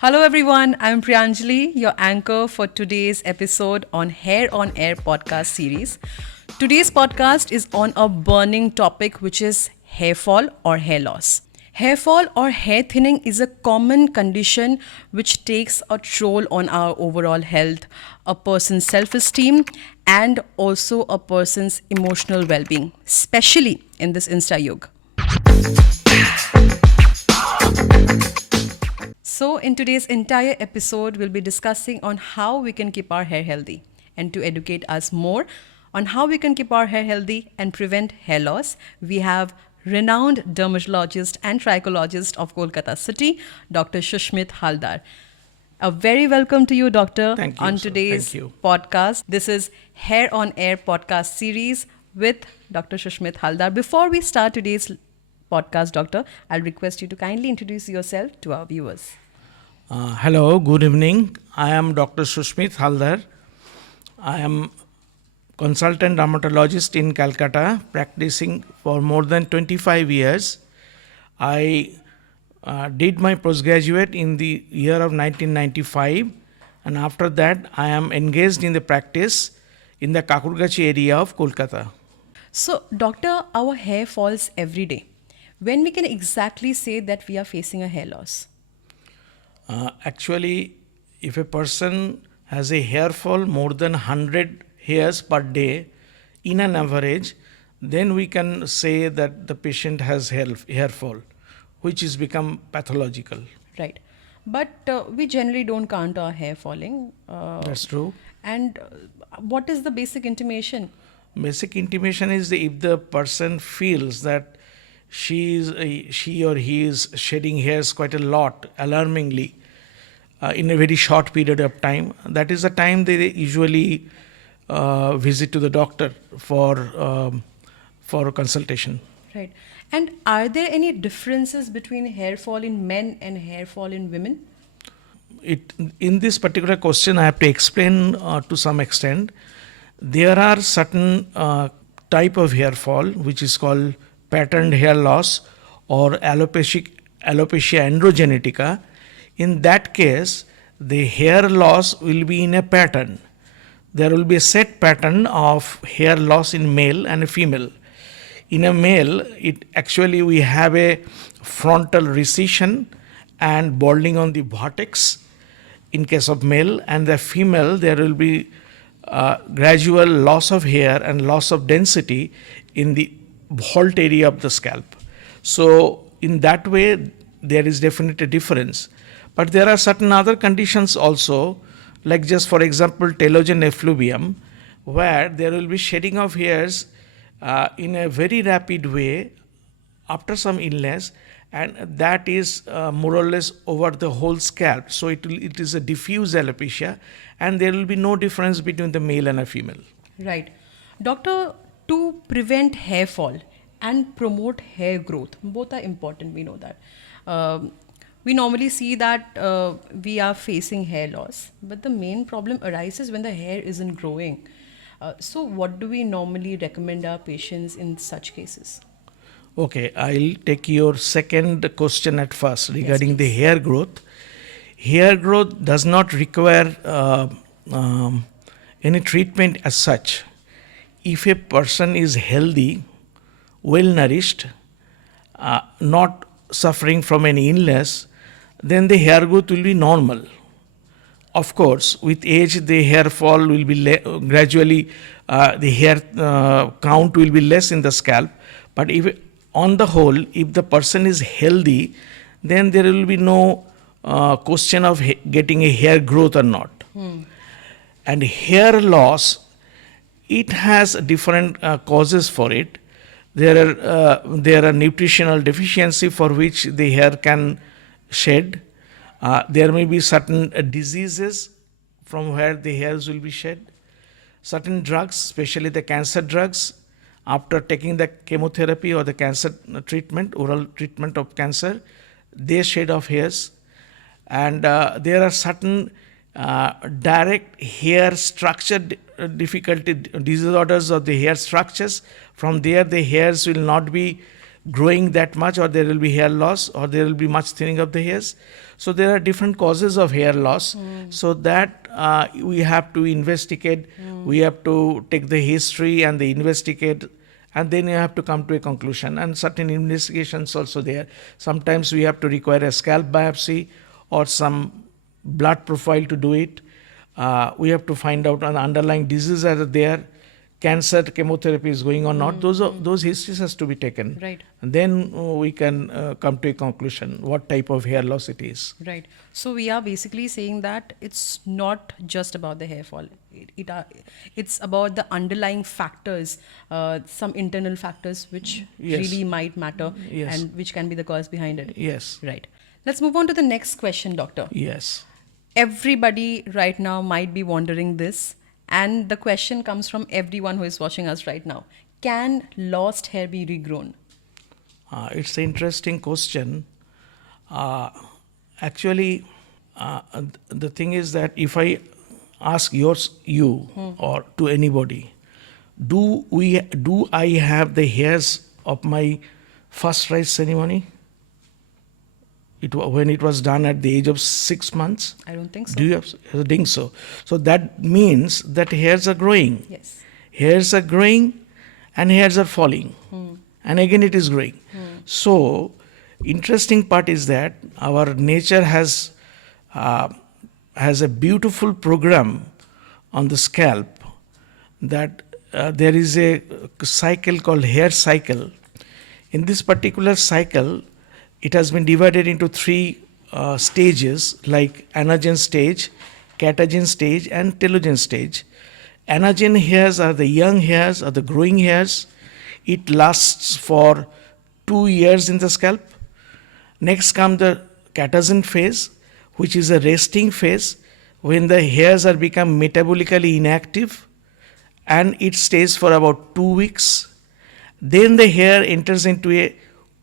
Hello everyone, I'm Priyanjali, your anchor for today's episode on Hair on Air podcast series. Today's podcast is on a burning topic which is hair fall or hair loss. Hair fall or hair thinning is a common condition which takes a toll on our overall health, a person's self esteem, and also a person's emotional well being, especially in this Insta Yug. So, in today's entire episode, we'll be discussing on how we can keep our hair healthy. And to educate us more on how we can keep our hair healthy and prevent hair loss, we have renowned dermatologist and trichologist of Kolkata City, Dr. Susmit Haldar. A very welcome to you, Doctor, Thank you, on sir. today's Thank you. podcast. This is Hair on Air podcast series with Dr. Susmit Haldar. Before we start today's podcast, Doctor, I'll request you to kindly introduce yourself to our viewers. Hello, good evening. I am Dr. Susmit Haldar. I am consultant dermatologist in Calcutta, practicing for more than 25 years. I did my postgraduate in the year of 1995, and after that I am engaged in the practice in the Kakurgachi area of Kolkata. So, Doctor, our hair falls every day. When we can exactly say that we are facing a hair loss? Actually, if a person has a hair fall more than 100 hairs per day in an average, then we can say that the patient has hair fall, which is become pathological. Right. But we generally don't count our hair falling. That's true. And what is the basic intimation? Basic intimation is if the person feels that she or he is shedding hairs quite a lot, alarmingly, in a very short period of time. That is the time they usually visit to the doctor for consultation. Right. And are there any differences between hair fall in men and hair fall in women? In this particular question, I have to explain to some extent. There are certain type of hair fall which is called patterned hair loss or alopecia androgenetica. In that case, the hair loss will be in a pattern. There will be a set pattern of hair loss in male and female. In a male, we have a frontal recession and balding on the vertex in case of male, and the female there will be gradual loss of hair and loss of density in the bald area of the scalp. So in that way, there is definitely a difference. But there are certain other conditions also, like just for example, telogen effluvium, where there will be shedding of hairs in a very rapid way after some illness, and that is more or less over the whole scalp. So it is a diffuse alopecia, and there will be no difference between the male and a female. Right. Doctor, to prevent hair fall and promote hair growth, both are important, we know that. We normally see that we are facing hair loss, but the main problem arises when the hair isn't growing. So what do we normally recommend our patients in such cases? Okay, I'll take your second question at first regarding Yes, the please. hair growth. Hair growth does not require any treatment as such. If a person is healthy, well nourished, not suffering from any illness, then the hair growth will be normal. Of course, with age, the hair fall will be gradually, the hair count will be less in the scalp. But if on the whole, if the person is healthy, then there will be no question of getting a hair growth or not. And hair loss, it has different causes for it. There are nutritional deficiency for which the hair can shed. There may be certain diseases from where the hairs will be shed. Certain drugs, especially the cancer drugs, after taking the chemotherapy or the cancer treatment, oral treatment of cancer, they shed off hairs. And there are certain direct hair structure difficulty disorders of the hair structures. From there, the hairs will not be growing that much, or there will be hair loss, or there will be much thinning of the hairs. So there are different causes of hair loss. So that we have to investigate. We have to take the history and the investigate, and then you have to come to a conclusion. And certain investigations also there. Sometimes we have to require a scalp biopsy or some blood profile to do it. We have to find out an underlying diseases are there, cancer, chemotherapy is going on or not. Those histories has to be taken. Right. And then we can come to a conclusion what type of hair loss it is. Right. So we are basically saying that it's not just about the hair fall. It's about the underlying factors, some internal factors which Yes. really might matter Yes. and which can be the cause behind it. Yes. Right. Let's move on to the next question, doctor. Yes. Everybody right now might be wondering this, and the question comes from everyone who is watching us right now. Can lost hair be regrown? It's an interesting question. Actually, the thing is that if I ask you or to anybody, do I have the hairs of my first rice ceremony? When it was done at the age of 6 months? I don't think so. Do you have? I think so. So that means that hairs are growing. Yes. Hairs are growing and hairs are falling. And again it is growing. So interesting part is that our nature has a beautiful program on the scalp, that there is a cycle called hair cycle. In this particular cycle, it has been divided into 3 stages, like anagen stage, catagen stage, and telogen stage. Anagen hairs are the young hairs, or the growing hairs. It lasts for 2 years in the scalp. Next comes the catagen phase, which is a resting phase, when the hairs are become metabolically inactive, and it stays for about 2 weeks. Then the hair enters into a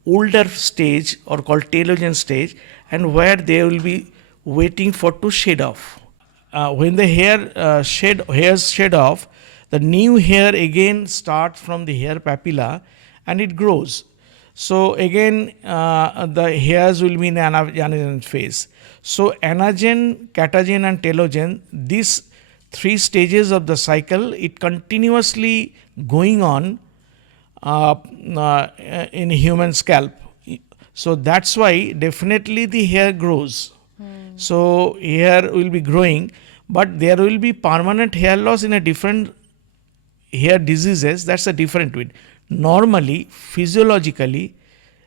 older stage, or called telogen stage, and where they will be waiting for to shed off. When the hairs shed off, the new hair again starts from the hair papilla and it grows. So again the hairs will be in anagen phase. So anagen, catagen and telogen, these 3 stages of the cycle, it continuously going on in human scalp. So that's why definitely the hair grows. So hair will be growing, but there will be permanent hair loss in a different hair diseases. That's a different way. Normally, physiologically,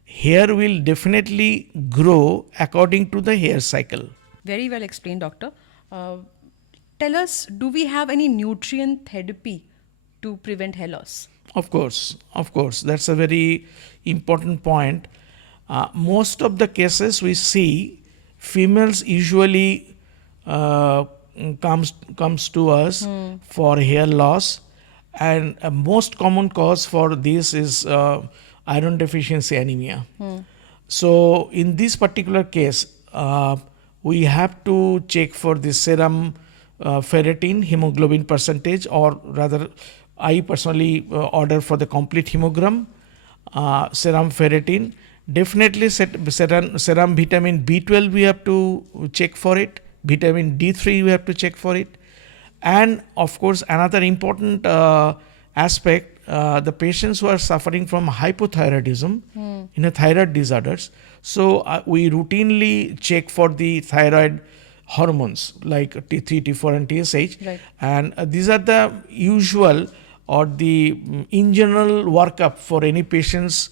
hair will definitely grow according to the hair cycle. Very well explained, doctor. Tell us, do we have any nutrient therapy to prevent hair loss? Of course. That's a very important point. Most of the cases we see, females usually comes to us for hair loss, and a most common cause for this is iron deficiency anemia. So in this particular case, we have to check for the serum ferritin, hemoglobin percentage, or rather I personally order for the complete hemogram, serum ferritin. Definitely serum vitamin B12 we have to check for it, vitamin D3 we have to check for it. And of course another important aspect, the patients who are suffering from hypothyroidism, in a thyroid disorders, so we routinely check for the thyroid hormones like T3, T4 and TSH. Right. And these are the usual or the in general workup for any patients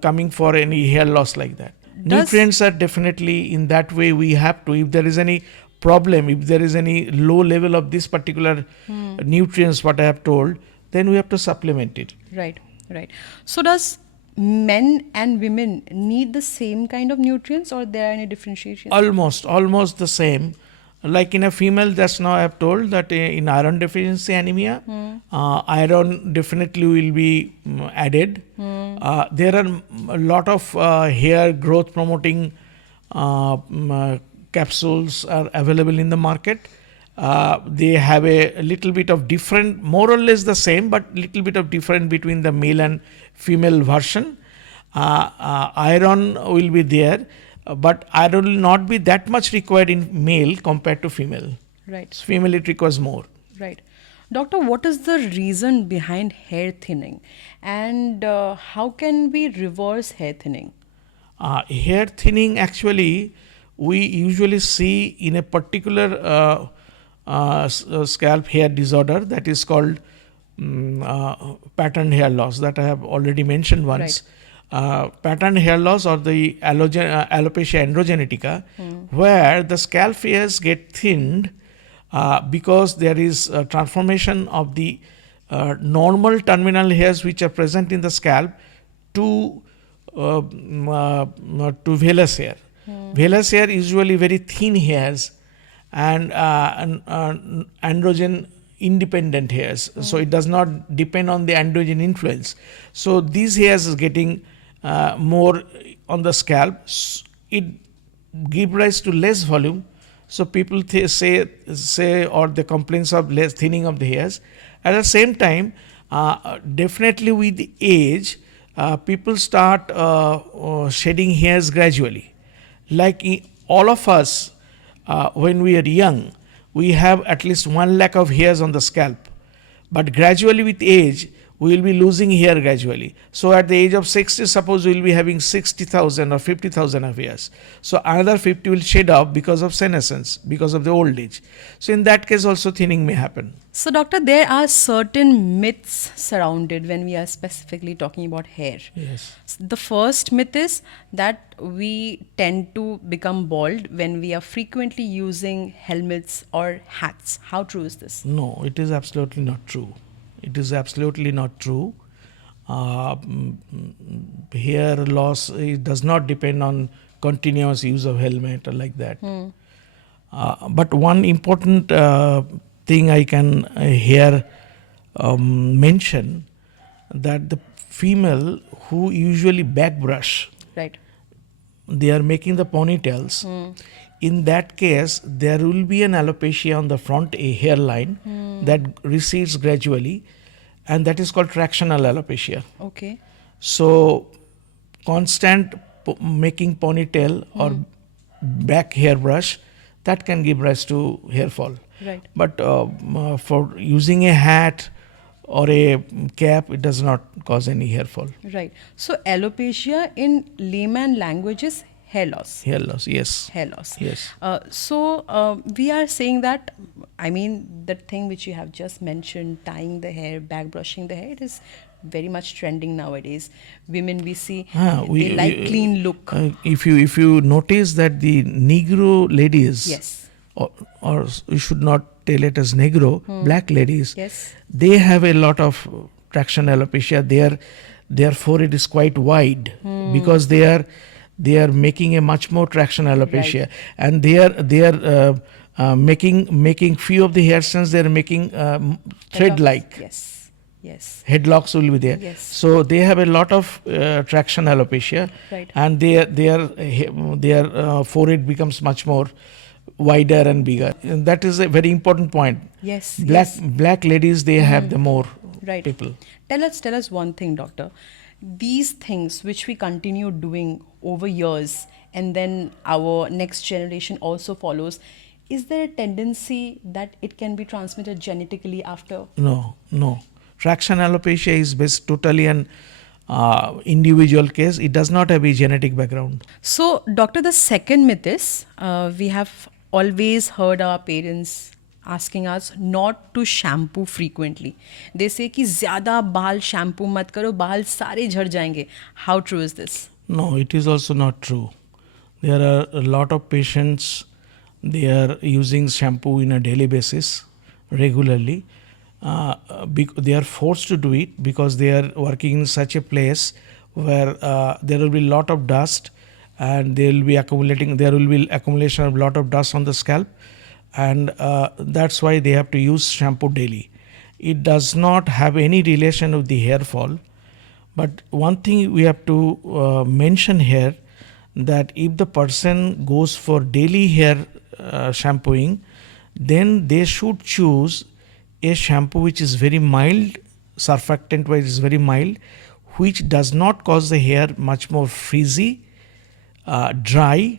coming for any hair loss like that. Nutrients are definitely in that way we have to, if there is any problem, if there is any low level of this particular nutrients what I have told, then we have to supplement it. Right. So does men and women need the same kind of nutrients, or there are any differentiations? Almost the same. Like in a female, that's now I have told that in iron deficiency anemia, iron definitely will be added. There are a lot of hair growth promoting capsules are available in the market. They have a little bit of different, more or less the same, but little bit of different between the male and female version. iron will be there, but iron will not be that much required in male compared to female. Right. Female it requires more. Right. Doctor, what is the reason behind hair thinning, and how can we reverse hair thinning? Hair thinning actually we usually see in a particular scalp hair disorder that is called pattern hair loss that I have already mentioned once. Pattern hair loss or the alopecia androgenetica, where the scalp hairs get thinned because there is a transformation of the normal terminal hairs which are present in the scalp to vellus hair. Vellus hair usually very thin hairs and androgen independent hairs. So it does not depend on the androgen influence. So these hairs is getting more on the scalp. It gives rise to less volume. So people say or the complaints of less thinning of the hairs. At the same time, definitely with the age, people start shedding hairs gradually. Like all of us, when we are young, we have at least 1 lakh of hairs on the scalp. But gradually with age, we will be losing hair gradually. So at the age of 60, suppose we will be having 60,000 or 50,000 of hairs. So another 50 will shed off because of senescence, because of the old age. So in that case also thinning may happen. So, doctor, there are certain myths surrounded when we are specifically talking about hair. Yes. The first myth is that we tend to become bald when we are frequently using helmets or hats. How true is this? No, it is absolutely not true. It is absolutely not true. Hair loss it does not depend on continuous use of helmet or like that. But one important thing I can here mention that the female who usually back brush, Right. they are making the ponytails. In that case, there will be an alopecia on the front a hairline that recedes gradually, and that is called tractional alopecia. Okay. So, constant making ponytail or back hairbrush that can give rise to hair fall. Right. But for using a hat or a cap, it does not cause any hair fall. Right. So, alopecia in layman language is hair loss. Hair loss, yes. Hair loss. Yes. So we are saying that, I mean, the thing which you have just mentioned, tying the hair, back brushing the hair, it is very much trending nowadays. Women we see, they like clean look. If you notice that the Negro ladies, Yes. or we should not tell it as Negro, black ladies, Yes. they have a lot of traction alopecia. Their forehead is quite wide because they are making a much more traction alopecia, Right. and they are making few of the hair strands they are making thread like. Yes. Yes. Headlocks will be there. Yes. So they have a lot of traction alopecia, Right. and their forehead becomes much more wider and bigger. And that is a very important point. Yes. Black ladies, they have the more Right. people. Tell us one thing, doctor. These things which we continue doing over years and then our next generation also follows, is there a tendency that it can be transmitted genetically after? No. Traction alopecia is based totally an individual case. It does not have a genetic background. So, doctor, the second myth is we have always heard our parents asking us not to shampoo frequently. They say कि ज़्यादा बाल shampoo मत करो, बाल सारे झड़ जाएंगे. How true is this? No, it is also not true. There are a lot of patients, they are using shampoo in a daily basis regularly. They are forced to do it because they are working in such a place where there will be a lot of dust, and there will be accumulation of a lot of dust on the scalp, and that's why they have to use shampoo daily. It does not have any relation with the hair fall. But one thing we have to mention here, that if the person goes for daily hair shampooing, then they should choose a shampoo which is very mild, surfactant wise is very mild, which does not cause the hair much more frizzy, dry,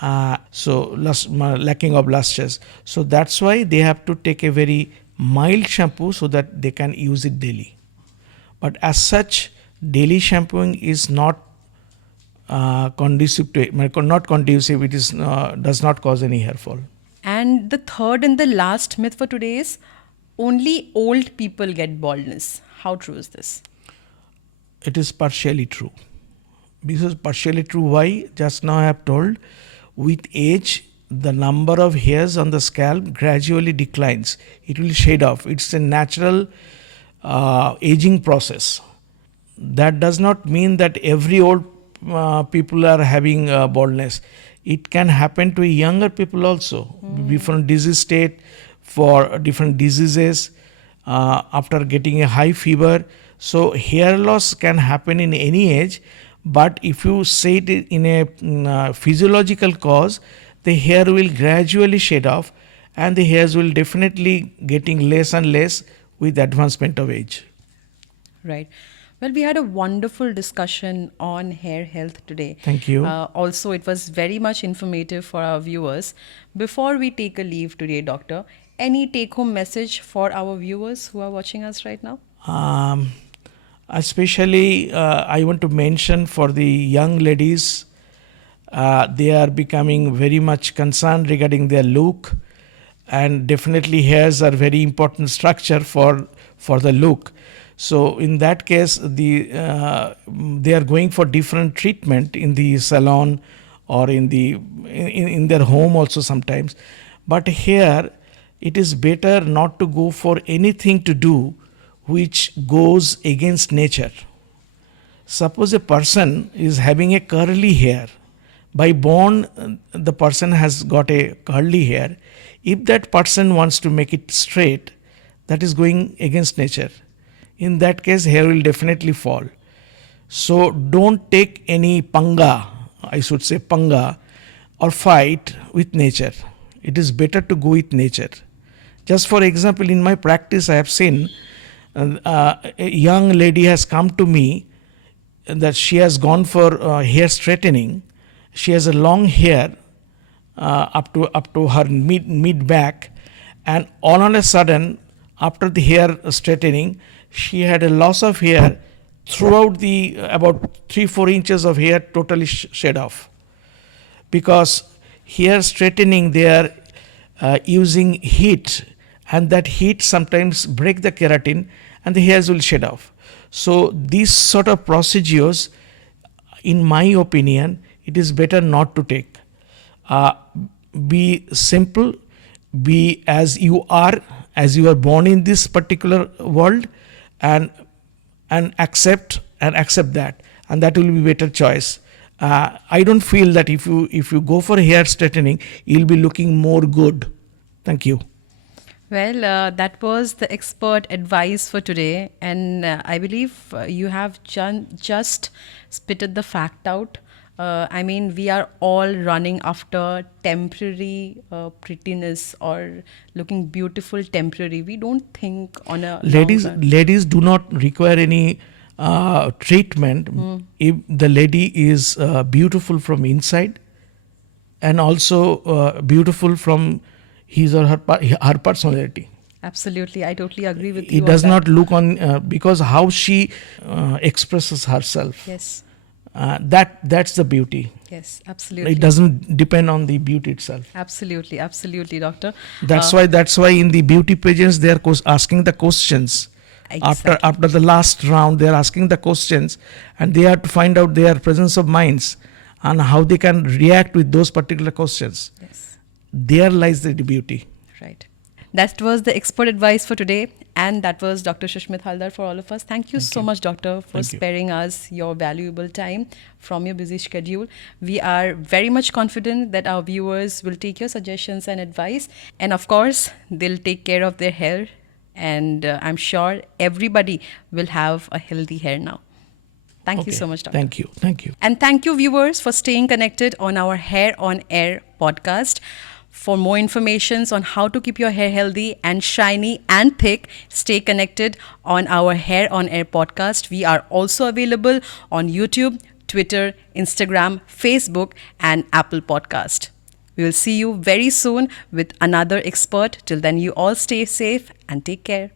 lacking of lustrous. So that's why they have to take a very mild shampoo so that they can use it daily. But as such, daily shampooing is not conducive to it. Not conducive. It is does not cause any hair fall. And the third and the last myth for today is only old people get baldness. How true is this? It is partially true. This is partially true. Why? Just now I have told, with age, the number of hairs on the scalp gradually declines. It will shade off. It's a natural aging process. That does not mean that every old people are having baldness. It can happen to younger people also. Different disease state for different diseases, after getting a high fever. So hair loss can happen in any age, but if you say it in a physiological cause, the hair will gradually shed off and the hairs will definitely getting less and less with advancement of age. Right. Well, we had a wonderful discussion on hair health today. Thank you. Also, it was very much informative for our viewers. Before we take a leave today, Doctor, any take-home message for our viewers who are watching us right now? Especially, I want to mention for the young ladies, they are becoming very much concerned regarding their look, and definitely hairs are very important structure for the look. So in that case, they are going for different treatment in the salon or in their home also sometimes. But here, it is better not to go for anything to do which goes against nature. Suppose a person is having a curly hair. By born, the person has got a curly hair. If that person wants to make it straight, that is going against nature. In that case, hair will definitely fall. So don't take any panga, I should say panga, or fight with nature. It is better to go with nature. Just for example, in my practice, I have seen a young lady has come to me that she has gone for hair straightening. She has a long hair up to her mid back, and all on a sudden, after the hair straightening, she had a loss of hair throughout the about 3-4 inches of hair totally shed off, because hair straightening they are using heat, and that heat sometimes break the keratin and the hairs will shed off. So these sort of procedures, in my opinion, it is better not to take. Be simple, be as you are born in this particular world, and accept that, and that will be better choice. I don't feel that if you go for hair straightening, you'll be looking more good. Thank you. Well, that was the expert advice for today, and I believe you have just spitted the fact out. I mean, we are all running after temporary prettiness or looking beautiful temporary. We don't think on a ladies do not require any treatment if the lady is beautiful from inside and also beautiful from his or her personality. Absolutely, I totally agree with you. It does not look on because how she expresses herself. Yes. That's the beauty. Yes, absolutely. It doesn't depend on the beauty itself. Absolutely, Doctor. That's why in the beauty pageants they are asking the questions. Exactly. After the last round, they are asking the questions, and they have to find out their presence of minds and how they can react with those particular questions. Yes. There lies the beauty. Right. That was the expert advice for today. And that was Dr. Susmit Haldar for all of us. Thank you so much, Doctor, for sparing us your valuable time from your busy schedule. We are very much confident that our viewers will take your suggestions and advice. And of course, they'll take care of their hair. And I'm sure everybody will have a healthy hair now. Thank you so much, Doctor. Thank you. Thank you. And thank you, viewers, for staying connected on our Hair on Air podcast. For more informations on how to keep your hair healthy and shiny and thick, stay connected on our Hair on Air podcast. We are also available on YouTube, Twitter, Instagram, Facebook, and Apple Podcast. We will see you very soon with another expert. Till then, you all stay safe and take care.